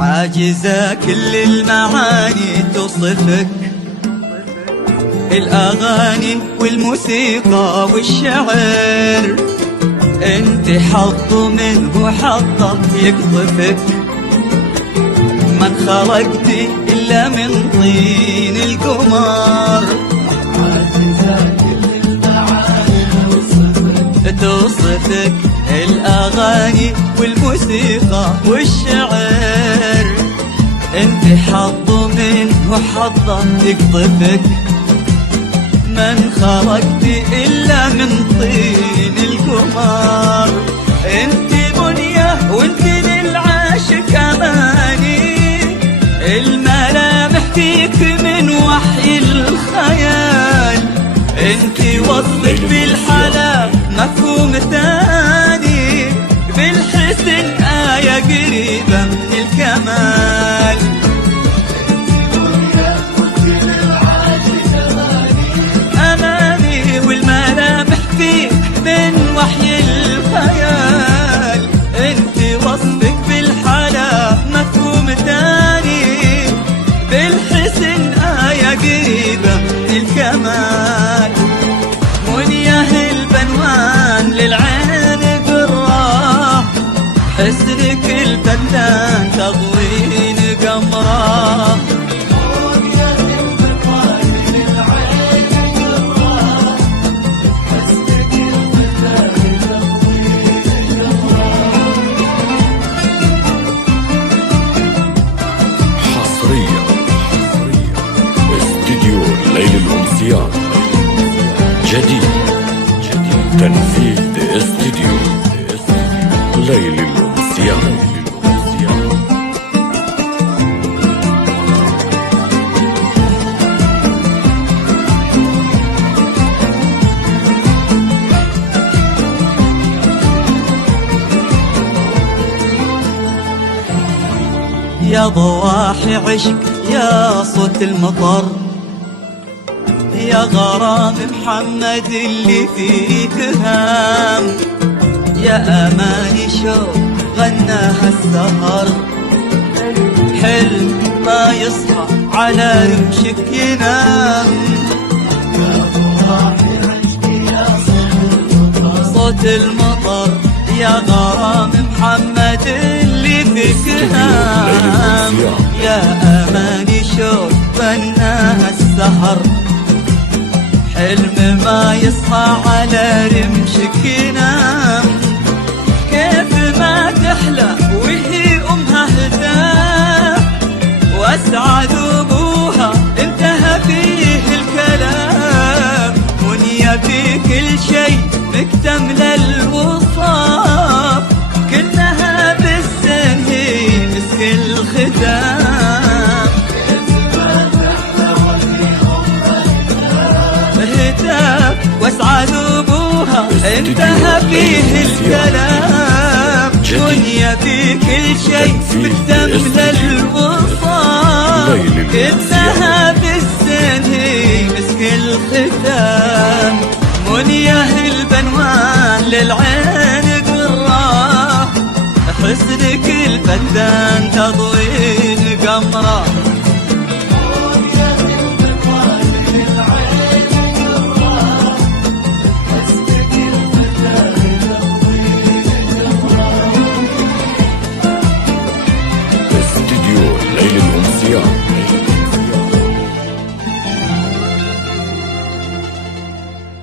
عاجزة كل المعاني توصفك، الأغاني والموسيقى والشعر انت حظ منه حظه يقذفك. من خلقتي إلا من طين القمر، عاجزة كل المعاني توصفك، الأغاني والموسيقى والشعر انت حظ منه حظه يقذفك. من خلقتي إلا من طين القمر، انت بنية وانت للعاشق أماني، الملامح فيك من وحي الخيال، انت وصفك بالحلا مفهوم ثاني، بالحسن آية قريبة من الكمال. أماني والملامح فيك من وحي الخيال، انت وصفك بالحلا مفهوم ثاني، بالحسن آية قريبة من الكمال. منيه البنوان للعين قراه، حسنك الفتان تضوين قمراه. استديو ليل الأمسيات جديد، تنفيذ استديو ليل الأمسيات. يا ضواحي عشق يا صوت المطر، يا غرام محمد اللي فيك هام، يا أماني شوق غناها السهر، حلم ما يصحى على رمشك ينام. يا ضواحي عشق يا صوت المطر، يا غرام محمد اللي فيك هام، يا أماني شوق غناها السهر، حلم ما يصحى على رمشك ينام. كيف ما تحلى وهي أمها هداه، وأسعد أبوها انتهى فيه الكلام، منية في كل شيء مكتمل الوصاف، كلها بالسن هي مسك الختام. هتاف واسعد ابوها انتهى فيه الكلام، دنيا في كل شيء مكتمل الوصاف، كلها بالسن هي مسك الختام. منيه البنوان للعين